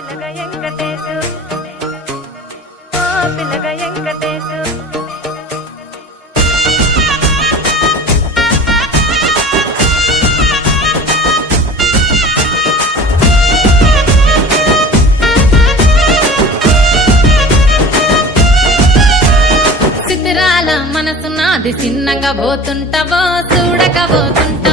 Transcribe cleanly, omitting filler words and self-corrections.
పిల్లగా వెంకటేశు ఓ పిల్లగా వెంకటేశు చిత్రాల మనసు నాది చిన్నగా పోతుంటావో చూడక పోతుంటా